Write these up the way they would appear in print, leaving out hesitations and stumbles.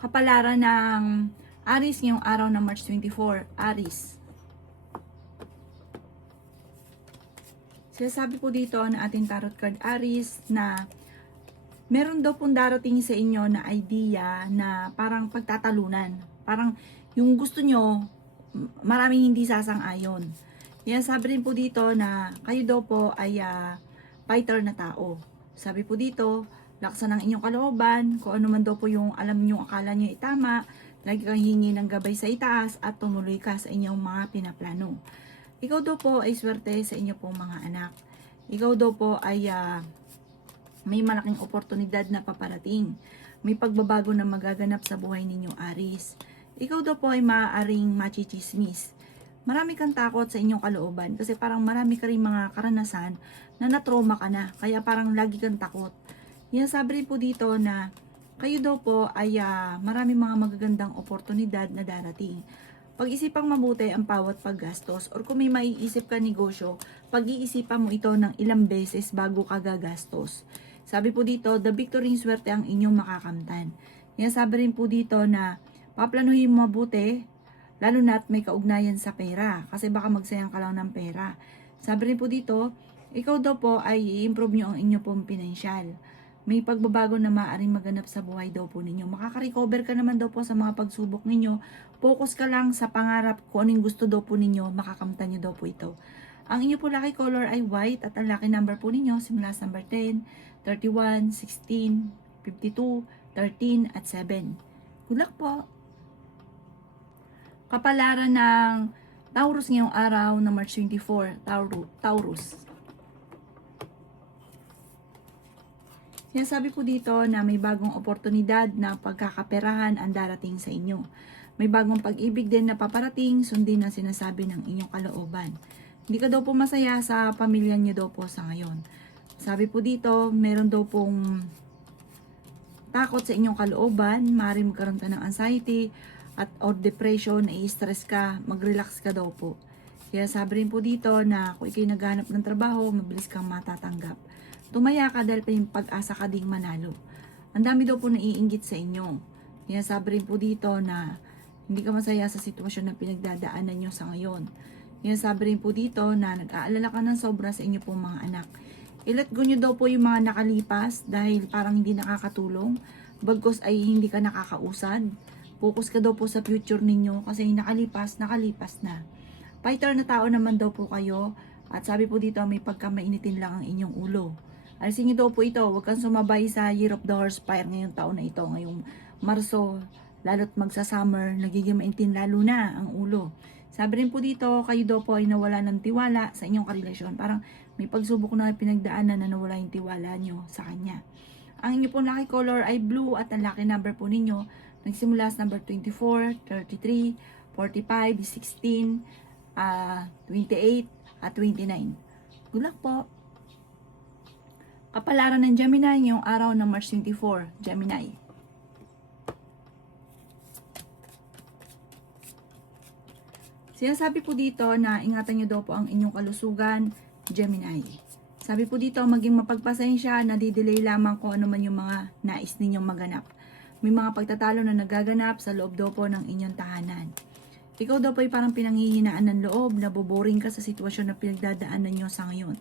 Kapalaran ng Aries ngayong araw ng March 24. Aries. Sinasabi po dito ng ating tarot card Aries na meron daw pong darating sa inyo na idea na parang pagtatalunan. Parang yung gusto nyo, maraming hindi sasang-ayon. Yan, sabi rin po dito na kayo daw po ay fighter na tao. Sabi po dito, laksan ang inyong kalooban, kung ano man daw po yung alam nyo, akala nyo itama, lagi kang hingi ng gabay sa itaas at tumuloy ka sa inyong mga pinaplano. Ikaw daw po ay swerte sa inyo pong mga anak. Ikaw daw po ay may malaking oportunidad na paparating. May pagbabago na magaganap sa buhay ninyong Aries. Ikaw daw po ay maaaring machichismis. Marami kang takot sa inyong kalooban kasi parang marami ka rin mga karanasan na natrauma ka na. Kaya parang lagi kang takot. Yan, sabi rin po dito na kayo daw po ay marami mga magagandang oportunidad na darating. Pag-isipang mabuti ang bawat paggastos or kung may maiisip ka negosyo, pag-iisipan mo ito ng ilang beses bago ka gagastos. Sabi po dito, the victory swerte ang inyong makakamtan. Yan, sabi rin po dito na paplanuhin mo mabuti, lalo na't may kaugnayan sa pera kasi baka magsayang ka lang ng pera. Sabi rin po dito, ikaw daw po ay i-improve nyo ang inyo pong pinansyal. May pagbabago na maaaring maganap sa buhay daw po ninyo. Makaka-recover ka naman daw po sa mga pagsubok ninyo. Focus ka lang sa pangarap kung anong gusto daw po ninyo, makakamtan nyo daw po ito. Ang inyo po lucky color ay white at ang lucky number po ninyo simula sa number 10, 31, 16, 52, 13 at 7. Good luck po! Kapalaran ng Taurus ngayong araw na March 24, Taurus. Sinasabi po dito na may bagong oportunidad na pagkakaperahan ang darating sa inyo. May bagong pag-ibig din na paparating, sundin ang sinasabi ng inyong kalooban. Hindi ka daw po masaya sa pamilya niyo daw po sa ngayon. Sabi po dito, meron daw pong takot sa inyong kalooban, maaaring magkaroon ka ng anxiety, or depression, nai-stress ka, mag-relax ka daw po. Kaya sabi rin po dito na kung ikaw'y naghahanap ng trabaho, mabilis kang matatanggap. Tumaya ka dahil pa yung pag-asa ka ding manalo. Ang dami daw po naiinggit sa inyo. Kaya sabi rin po dito na hindi ka masaya sa sitwasyon na pinagdadaanan nyo sa ngayon. Kaya sabi rin po dito na nag-aalala ka ng sobra sa inyo pong mga anak. I-let go nyo daw po yung mga nakalipas dahil parang hindi nakakatulong. Bagkos ay hindi ka nakakausad. Focus ka daw po sa future ninyo kasi nakalipas na. Fighter na tao naman daw po kayo at sabi po dito may pagkamainitin lang ang inyong ulo. Alisin nyo daw po ito, huwag kang sumabay sa Year of the Horse Fire ngayong taon na ito, ngayong Marso, lalo't magsa-summer, nagiging maintin lalo na ang ulo. Sabi rin po dito, kayo daw po ay nawala ng tiwala sa inyong karelasyon. Parang may pagsubok na pinagdaanan na nawala yung tiwala nyo sa kanya. Ang inyo pong lucky color ay blue at ang lucky number po ninyo nagsimula sa number 24, 33, 45, 16, 28, at 29. Good luck po! Kapalaran ng Gemini ngayong araw ng March 24, Gemini. Sinasabi po dito na ingatan nyo daw po ang inyong kalusugan, Gemini. Sabi po dito, maging mapagpasensya, nadidelay lamang kung ano man yung mga nais ninyong maganap. May mga pagtatalo na nagaganap sa loob daw po ng inyong tahanan. Ikaw daw po ay parang pinanghihinaan ng loob, naboboring ka sa sitwasyon na pinagdadaanan nyo sa ngayon.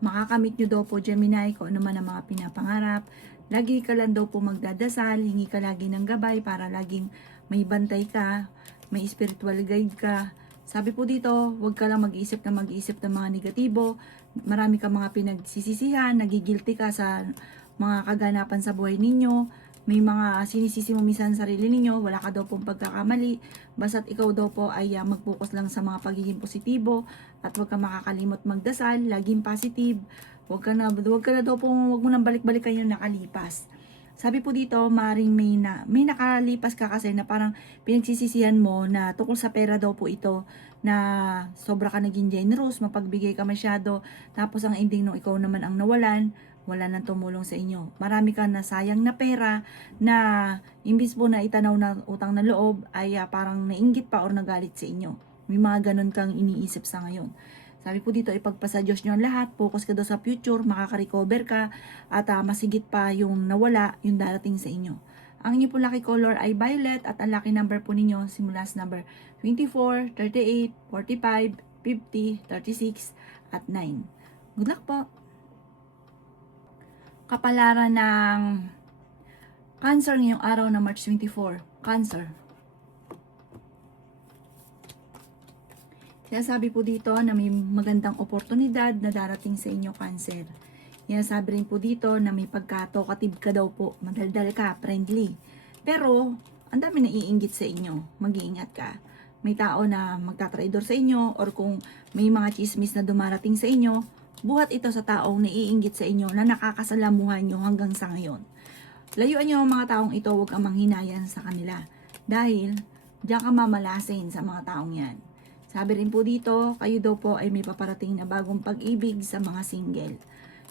Makakamit nyo daw po, Gemini, kung ano man ang mga pinapangarap. Lagi ka lang daw po magdadasal, hingi ka lagi ng gabay para laging may bantay ka, may spiritual guide ka. Sabi po dito, huwag ka lang mag-iisip ng mga negatibo. Marami ka mga pinagsisisihan, nagigilty ka sa mga kaganapan sa buhay ninyo. May mga sinisisi mo minsan sa sarili ninyo, wala ka daw pong pagkakamali. Basta't ikaw daw po ay mag-focus lang sa mga pagiging positibo at huwag ka makakalimot magdasal, laging positive. Huwag mo nang balik-balikan yung nakalipas. Sabi po dito, maring may nakalipas ka kasi na parang pinagsisisihan mo na tungkol sa pera daw po ito na sobra ka naging generous, mapagbigay ka masyado, tapos ang ending nung ikaw naman ang nawalan, wala nang tumulong sa inyo. Marami kang nasayang na pera na imbis po na itanaw na utang na loob ay parang nainggit pa or nagalit sa inyo. May mga ganun kang iniisip sa ngayon. Sabi po dito, ipagpasa Diyos nyo ang lahat, focus ka daw sa future, makaka-recover ka, at masigit pa yung nawala, yung darating sa inyo. Ang inyo po lucky color ay violet at ang lucky number po ninyo simula sa number 24, 38, 45, 50, 36 at 9. Good luck po! Kapalaran ng Cancer ngayong araw na March 24. Cancer. Sinasabi po dito na may magandang oportunidad na darating sa inyo, Cancer. Sinasabi rin po dito na may pagka-talkative ka daw po, madaldal ka, friendly. Pero, ang dami na iinggit sa inyo, mag-iingat ka. May tao na magtatraidor sa inyo or kung may mga chismis na dumarating sa inyo, buhat ito sa taong naiinggit sa inyo na nakakasalamuhan nyo hanggang sa ngayon. Layuan nyo ang mga taong ito, huwag kang manghinayan sa kanila. Dahil, diyan ka mamalasin sa mga taong yan. Sabi rin po dito, kayo daw po ay may paparating na bagong pag-ibig sa mga single.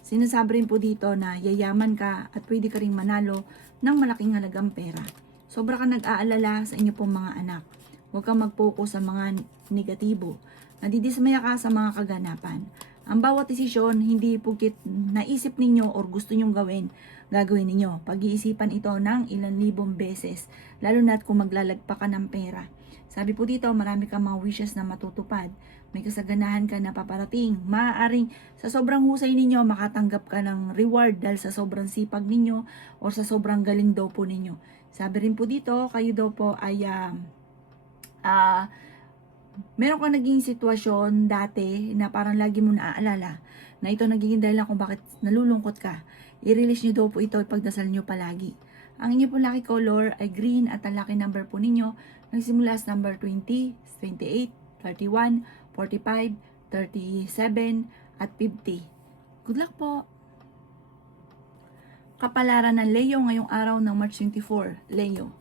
Sinasabi rin po dito na yayaman ka at pwede ka rin manalo ng malaking halagang pera. Sobra ka nag-aalala sa inyo pong mga anak. Huwag kang mag-focus sa mga negatibo. Nadidismaya ka sa mga kaganapan. Ang bawat desisyon, hindi pugit naisip ninyo or gusto nyong gagawin ninyo. Pag-iisipan ito ng ilang libong beses, lalo na kung maglalagpa ka ng pera. Sabi po dito, marami kang mga wishes na matutupad. May kasaganahan ka na paparating. Maaaring sa sobrang husay ninyo, makatanggap ka ng reward dahil sa sobrang sipag ninyo o sa sobrang galing daw po ninyo. Sabi rin po dito, kayo daw po ay meron kang naging sitwasyon dati na parang lagi mo naaalala na ito nagiging dahilan kung bakit nalulungkot ka. I-release nyo daw po ito, ipagdasal nyo palagi. Ang inyo po lucky color ay green at ang lucky number po ninyo nagsimula sa number 20, 28, 31, 45, 37, at 50. Good luck po! Kapalaran ng Leo ngayong araw ng March 24. Leo.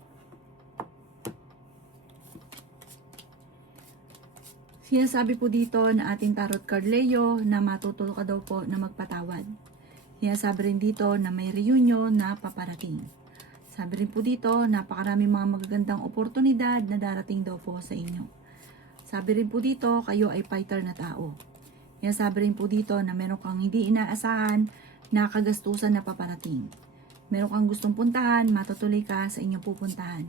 Sinasabi po dito na ating tarot card Leo na matutulog ka daw po na magpatawad. Sinasabi rin dito na may reunion na paparating. Sabi rin po dito, napakarami mga magagandang oportunidad na darating daw po sa inyo. Sabi rin po dito, kayo ay fighter na tao. Sinasabi rin po dito na meron kang hindi inaasahan na kagastusan na paparating. Meron kang gustong puntahan, matutuloy ka sa inyong pupuntahan.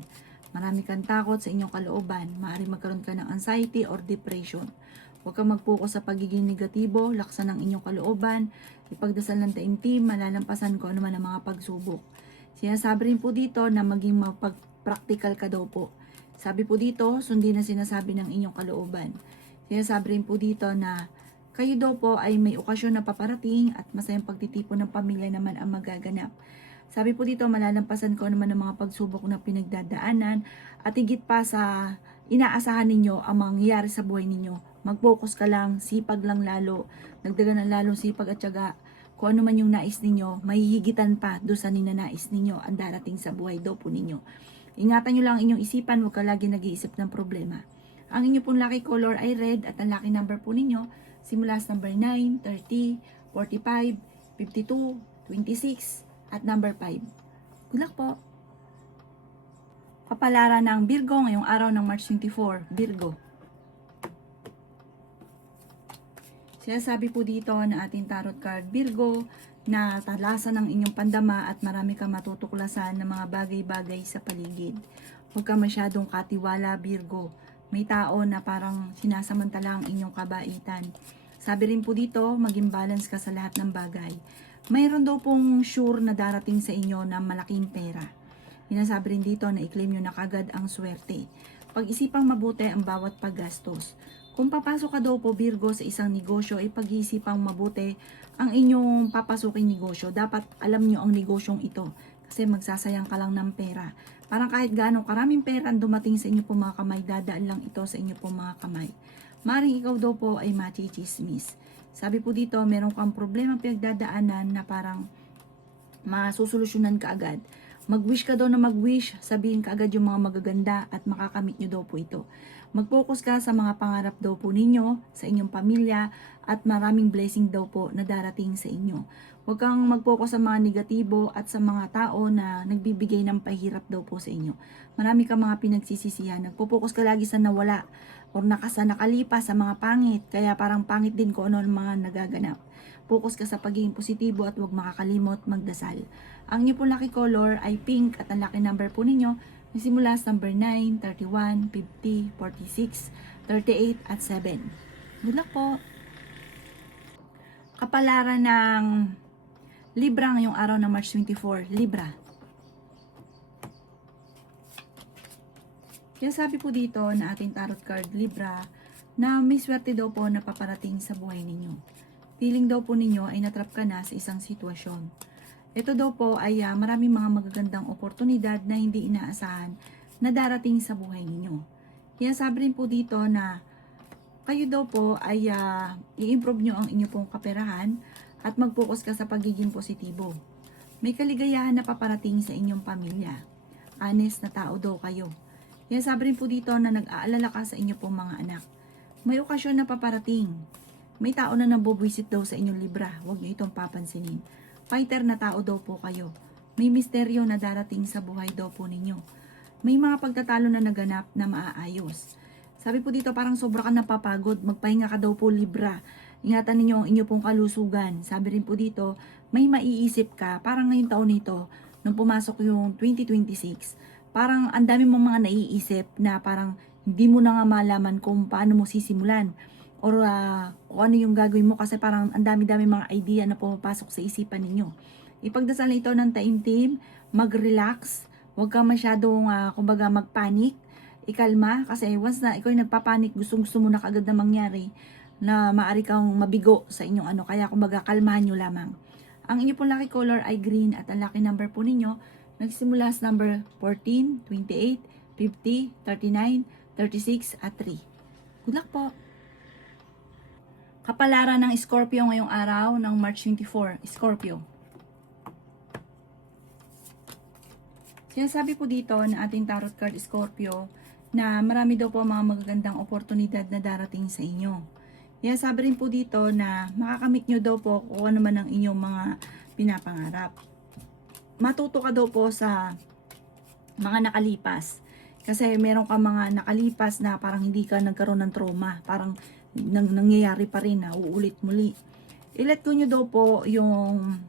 Marami kang takot sa inyong kalooban. Maaaring magkaroon ka ng anxiety or depression. Huwag kang mag-focus sa pagiging negatibo, laksan ang inyong kalooban, ipagdasal ng taimtim, malalampasan ko ano man ang mga pagsubok. Sinasabi rin po dito na maging mapag-practical ka daw po. Sabi po dito, sundin na sinasabi ng inyong kalooban. Sinasabi rin po dito na kayo daw po ay may okasyon na paparating at masayang pagtitipon ng pamilya naman ang magaganap. Sabi po dito, malalampasan ko naman ang mga pagsubok na pinagdadaanan at higit pa sa inaasahan ninyo ang mangyayari sa buhay ninyo. Mag-focus ka lang, sipag lang lalo, nagdagan ng lalong sipag at tiyaga. Kung ano man yung nais ninyo, mahihigitan pa doon sa ninanais ninyo ang darating sa buhay daw po ninyo. Ingatan nyo lang ang inyong isipan, huwag ka lagi nag-iisip ng problema. Ang inyo pong lucky color ay red at ang lucky number po ninyo simula sa number 9, 30, 45, 52, 26 at number 5. Good luck po! Kapalaran ng Virgo ngayong araw ng March 24. Virgo. Sinasabi po dito na ating tarot card Virgo na talasan ng inyong pandama at marami kang matutuklasan ng mga bagay-bagay sa paligid. Huwag ka masyadong katiwala, Virgo. May tao na parang sinasamantala ang inyong kabaitan. Sabi rin po dito, maging balance ka sa lahat ng bagay. Mayroon daw pong sure na darating sa inyo na malaking pera. Sinasabi rin dito na i-claim nyo na kagad ang swerte. Pag-isipang mabuti ang bawat paggastos. Kung papasok ka daw po Virgo sa isang negosyo, ay pag-iisipang mabuti ang inyong papasuking negosyo. Dapat alam nyo ang negosyong ito kasi magsasayang ka lang ng pera. Parang kahit gaano karaming pera ang dumating sa inyo po mga kamay, dadaan lang ito sa inyo po mga kamay. Maring ikaw daw po ay machichismis. Sabi po dito, meron kang problema pinagdadaanan na parang masusolusyonan ka agad. Mag-wish ka daw na mag-wish, sabihin ka agad yung mga magaganda at makakamit nyo daw po ito. Mag-focus ka sa mga pangarap daw po ninyo, sa inyong pamilya, at maraming blessing daw po na darating sa inyo. Huwag kang mag-focus sa mga negatibo at sa mga tao na nagbibigay ng pahirap daw po sa inyo. Marami kang mga pinagsisisihan. Nagpo-focus ka lagi sa nawala or nakalipas sa mga pangit. Kaya parang pangit din kung ano ang mga nagaganap. Focus ka sa pagiging positibo at huwag makakalimot magdasal. Ang inyo po lucky color ay pink at ang lucky number po ninyo ay simula sa number 9, 31, 50, 46, 38 at 7. Good luck po! Kapalaran ng Libra ngayong araw ng March 24. Libra. Kaya sabi po dito na ating tarot card, Libra, na may swerte daw po na paparating sa buhay ninyo. Feeling daw po ninyo ay natrap ka na sa isang sitwasyon. Ito daw po ay maraming mga magagandang oportunidad na hindi inaasahan na darating sa buhay ninyo. Kaya sabi rin po dito na kayo daw po ay i-improve nyo ang inyo pong kaperahan at mag-focus ka sa pagiging positibo. May kaligayahan na paparating sa inyong pamilya. Honest na tao daw kayo. Kaya sabi rin po dito na nag-aalala ka sa inyo pong mga anak. May okasyon na paparating. May tao na nabubwisit daw sa inyong Libra. Huwag nyo itong papansinin. Fighter na tao daw po kayo. May misteryo na darating sa buhay daw po ninyo. May mga pagtatalo na naganap na maaayos. Sabi po dito parang sobra ka napapagod. Magpahinga ka daw po Libra. Ingatan ninyo ang inyo pong kalusugan. Sabi rin po dito, may maiisip ka. Parang ngayong taon nito, nung pumasok yung 2026, parang ang dami mong mga naiisip na parang hindi mo na nga malaman kung paano mo sisimulan. Or kung ano yung gagawin mo kasi parang ang dami-dami mga idea na pumapasok sa isipan ninyo. Ipagdasal na ito ng taimtim, mag-relax, huwag ka masyadong kumbaga magpanik, ikalma kasi once na ikaw ay nagpapanik, gusto mo na kagad na mangyari na maaari kang mabigo sa inyong ano. Kaya kumbaga kalmahan nyo lamang. Ang inyo pong lucky color ay green at ang lucky number po ninyo nagsimula sa number 14, 28, 50, 39, 36 at 3. Good luck po! Kapalaran ng Scorpio ngayong araw ng March 24. Scorpio. Sinasabi po dito na ating tarot card Scorpio na marami daw po mga magagandang oportunidad na darating sa inyo. Kaya sabi rin po dito na makakamit nyo daw po kung ano man ang inyong mga pinapangarap. Matuto ka daw po sa mga nakalipas. Kasi meron ka mga nakalipas na parang hindi ka nagkaroon ng trauma. Parang nangyayari pa rin na uulit muli. I-let go nyo daw po yung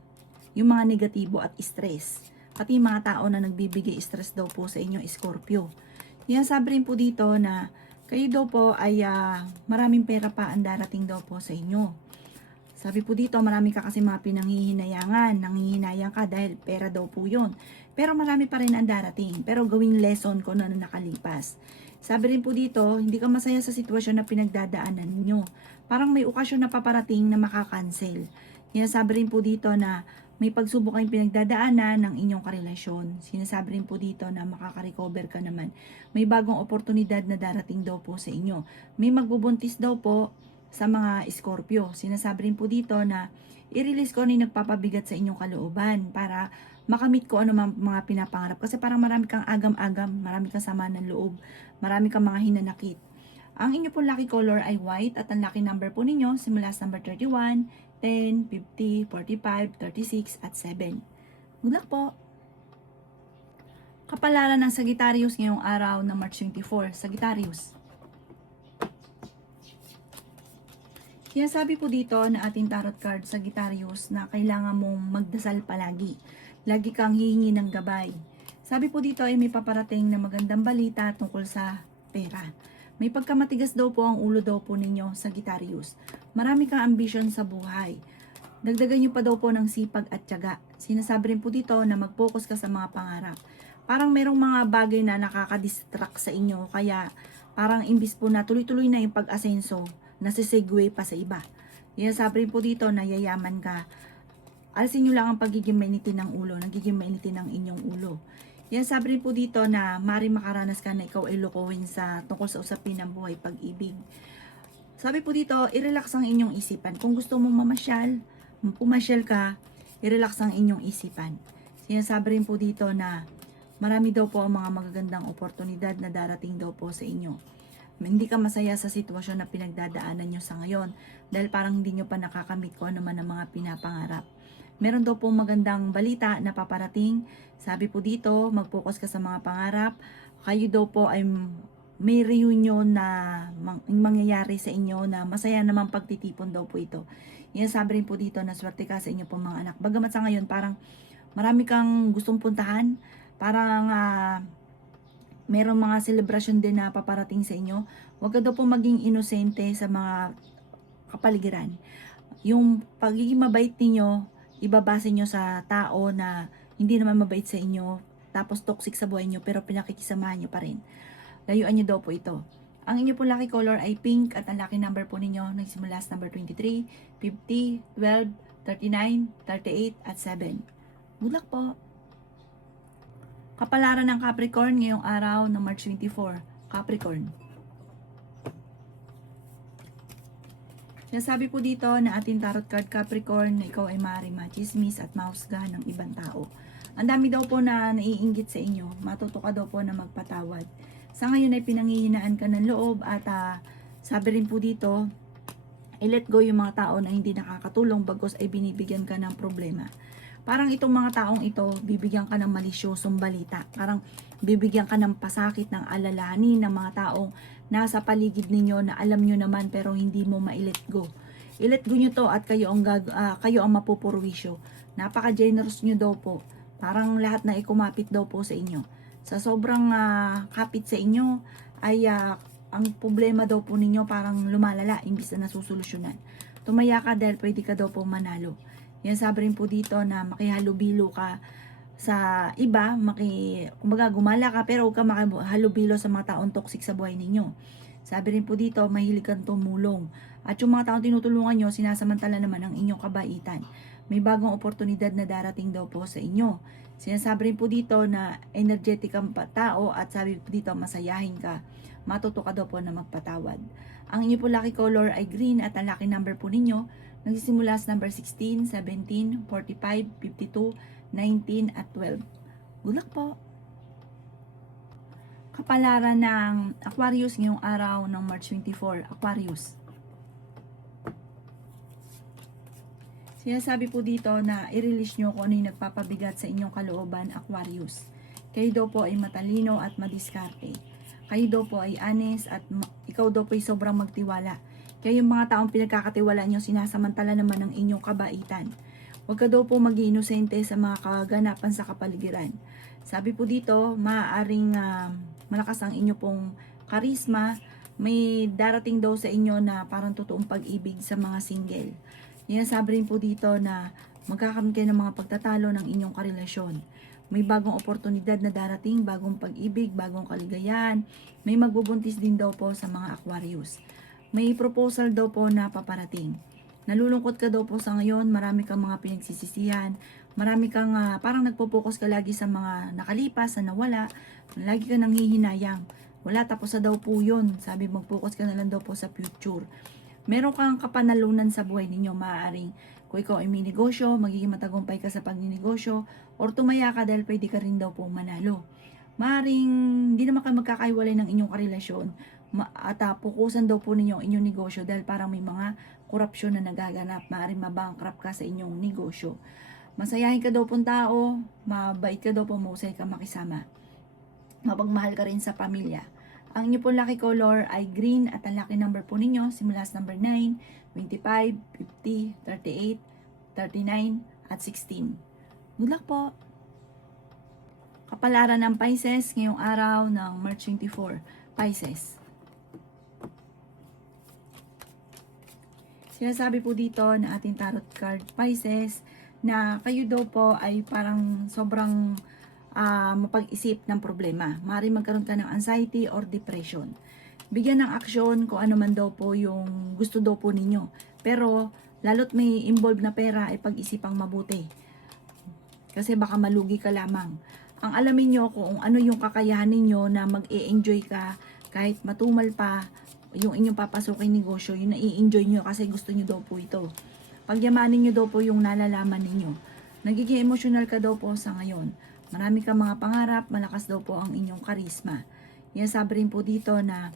mga negatibo at stress. Pati yung mga tao na nagbibigay stress daw po sa inyo, Scorpio. Yan sabi rin po dito na kayo daw po ay maraming pera pa ang darating daw po sa inyo. Sabi po dito, marami ka kasi mga pinanghihinayangan, nanghihinayang ka dahil pera daw po yun. Pero marami pa rin ang darating. Pero gawing lesson ko na nakalipas. Sabi rin po dito, hindi ka masaya sa sitwasyon na pinagdadaanan ninyo. Parang may okasyon na paparating na makakancel. Yan sabi rin po dito na may pagsubok kayong pinagdadaanan ng inyong karelasyon. Sinasabi rin po dito na makaka-recover ka naman. May bagong oportunidad na darating daw po sa inyo. May magbubuntis daw po sa mga Scorpio. Sinasabi rin po dito na i-release ko ano yung nagpapabigat sa inyong kalooban para makamit ko ano mga pinapangarap. Kasi parang marami kang agam-agam, marami kang sama ng loob, marami kang mga hinanakit. Ang inyo pong lucky color ay white at ang lucky number po ninyo simula sa number 31, 10, 50, 45, 36 at 7. Good luck po! Kapalaran ng Sagittarius ngayong araw ng March 24. Sagittarius. Kaya sabi po dito na ating tarot card Sagittarius na kailangan mong magdasal palagi. Lagi kang hihingi ng gabay. Sabi po dito ay may paparating na magandang balita tungkol sa pera. May pagkamatigas daw po ang ulo daw po ninyo, Sagittarius. Marami kang ambisyon sa buhay. Dagdagan nyo pa daw po ng sipag at tiyaga. Sinasabi rin po dito na mag-focus ka sa mga pangarap. Parang merong mga bagay na nakaka-distract sa inyo. Kaya parang imbis po na tuloy-tuloy na yung pag-asenso, nasisegue pa sa iba. Yan sabi rin po dito na yayaman ka. Alisin nyo lang ang pagiging mainitin ng ulo, nagiging mainitin ng inyong ulo. Yan sabi rin po dito na mari makaranas ka na ikaw ay lokohin sa tungkol sa usapin ng buhay pag-ibig. Sabi po dito, i-relax ang inyong isipan. Kung gusto mong mamasyal, pumasyal ka, i-relax ang inyong isipan. Sinasabi rin po dito na marami daw po ang mga magagandang oportunidad na darating daw po sa inyo. hindi ka masaya sa sitwasyon na pinagdadaanan nyo sa ngayon dahil parang hindi nyo pa nakakamit ko ano man ang mga pinapangarap. Meron daw pong magandang balita na paparating. Sabi po dito, mag-focus ka sa mga pangarap. Kayo daw po ay may reunion na mangyayari sa inyo na masaya naman pagtitipon daw po ito. Yan sabi rin po dito na swerte ka sa inyo pong mga anak. Bagamat sa ngayon parang marami kang gustong puntahan, parang merong mga celebration din na paparating sa inyo. Huwag ka daw po maging inosente sa mga kapaligiran. Yung pagiging mabait ninyo, ibabase nyo sa tao na hindi naman mabait sa inyo, tapos toxic sa buhay nyo, pero pinakikisamahan nyo pa rin. Layuan nyo daw po ito. Ang inyo po lucky color ay pink at ang lucky number po ninyo nagsimula sa number 23, 50, 12, 39, 38 at 7. Good luck po! Kapalaran ng Capricorn ngayong araw ng March 24. Capricorn. Sinasabi po dito na ating tarot card Capricorn na ikaw ay maaaring machismis at mahusgahan ng ibang tao. Ang dami daw po na naiinggit sa inyo. Matuto ka daw po na magpatawad. Sa ngayon ay pinanghihinaan ka ng loob at sabi rin po dito, i-let go yung mga tao na hindi nakakatulong bagos ay binibigyan ka ng problema. Parang itong mga taong ito, bibigyan ka ng malisyosong balita. Parang bibigyan ka ng pasakit, ng alalahanin ng mga taong nasa paligid ninyo na alam nyo naman pero hindi mo ma-let go. I-let go nyo to at kayo ang mapupurwisyo. Napaka-generous nyo daw po. Parang lahat na ikumapit daw po sa inyo. Sa sobrang kapit sa inyo ay ang problema daw po ninyo parang lumalala imbis na nasusolusyonan. Tumaya ka dahil pwede ka daw po manalo. Yan sabi rin po dito na makihalubilo ka sa iba, kumbaga gumala ka pero huwag ka makihalubilo sa mga taong toxic sa buhay ninyo. Sabi rin po dito, mahilig kang tumulong. At yung mga taong tinutulungan nyo, sinasamantala naman ang inyong kabaitan. May bagong oportunidad na darating daw po sa inyo. Sinasabi rin po dito na energetic kang tao at sabi po dito masayahin ka. Matuto ka daw po na magpatawad. Ang inyo po lucky color ay green at ang lucky number po ninyo nagsisimula sa number 16, 17, 45, 52, 19 at 12. Good luck po! Kapalaran ng Aquarius ngayong araw ng March 24. Aquarius. Sinasabi po dito na i-release nyo kung ano yung nagpapabigat sa inyong kalooban, Aquarius. Kayo daw po ay matalino at madiskarte. Kayo daw po ay honest at ikaw daw po ay sobrang magtiwala. Kaya yung mga taong pinagkakatiwala nyo, sinasamantala naman ng inyong kabaitan. Huwag ka daw po mag-iinosente sa mga kaganapan sa kapaligiran. Sabi po dito, maaaring malakas ang inyo pong karisma. May darating daw sa inyo na parang totoong pag-ibig sa mga single. Yan sabi rin po dito na magkakaroon kayo ng mga pagtatalo ng inyong karelasyon. May bagong oportunidad na darating, bagong pag-ibig, bagong kaligayahan. May magbubuntis din daw po sa mga Aquarius. May proposal daw po na paparating. Nalulungkot ka daw po sa ngayon, marami kang mga pinagsisisihan, marami kang parang nagpo-focus ka lagi sa mga nakalipas, na nawala, lagi ka nang hihinayang. Wala, tapos na daw po yun. Sabi, mag-focus ka na lang daw po sa future. Meron kang kapanalunan sa buhay ninyo, maaaring kung ikaw ay may negosyo, magiging matagumpay ka sa pagninegosyo, or tumaya ka dahil pwede ka rin daw po manalo. Maaaring hindi naman kayo magkakaiwalay ng inyong karelasyon, at pukusan daw po ninyo ang inyong negosyo dahil parang may mga korupsyon na nagaganap, maaaring mabankrupt ka sa inyong negosyo. Masayahin ka daw pong tao, mabait ka daw po, mahusay ka makisama. Mapagmahal ka rin sa pamilya. Ang inyo po lucky color ay green at ang lucky number po ninyo simula sa number 9, 25, 50, 38, 39 at 16. Good luck po! Kapalaran ng Pisces ngayong araw ng March 24. Pisces. Sinasabi po dito na ating tarot card Pisces na kayo daw po ay parang sobrang mapag-isip ng problema. Maaaring magkaroon ka ng anxiety or depression. Bigyan ng aksyon kung ano man daw po yung gusto daw po ninyo. Pero lalo't may involved na pera ay pag-isipang mabuti. Kasi baka malugi ka lamang. Ang alamin nyo kung ano yung kakayahan ninyo na mag-e-enjoy ka kahit matumal pa yung inyong papasukin negosyo, yung nai-enjoy nyo kasi gusto nyo daw po ito. Pagyamanin nyo daw po yung nalalaman ninyo. Nagiging emotional ka daw po sa ngayon. Marami kang mga pangarap, malakas daw po ang inyong karisma. Yan sabi rin po dito na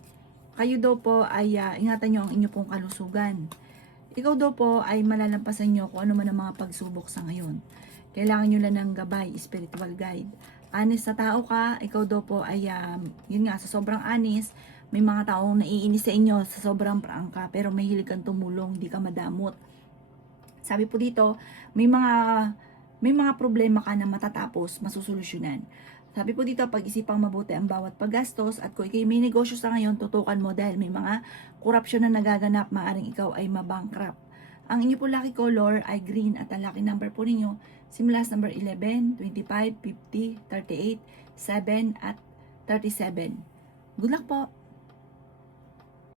kayo daw po ay ingatan nyo ang inyo pong kalusugan. Ikaw daw po ay malalampasan nyo kung ano man ang mga pagsubok sa ngayon. Kailangan nyo lang ng gabay, spiritual guide. Honest na tao ka, ikaw daw po ay, yun nga, sa sobrang honest, may mga taong naiinis sa inyo sa sobrang prangka, pero may hilig kang tumulong, hindi ka madamot. Sabi po dito, may mga problema ka na matatapos, masusolusyonan. Sabi po dito, pag-isipang mabuti ang bawat paggastos at kung ikay may negosyo sa ngayon, tutukan mo dahil may mga korupsyon na nagaganap, maaring ikaw ay mabankrupt. Ang inyo po lucky color ay green at ang lucky number po ninyo, simula sa number 11, 25, 50, 38, 7 at 37. Good luck po!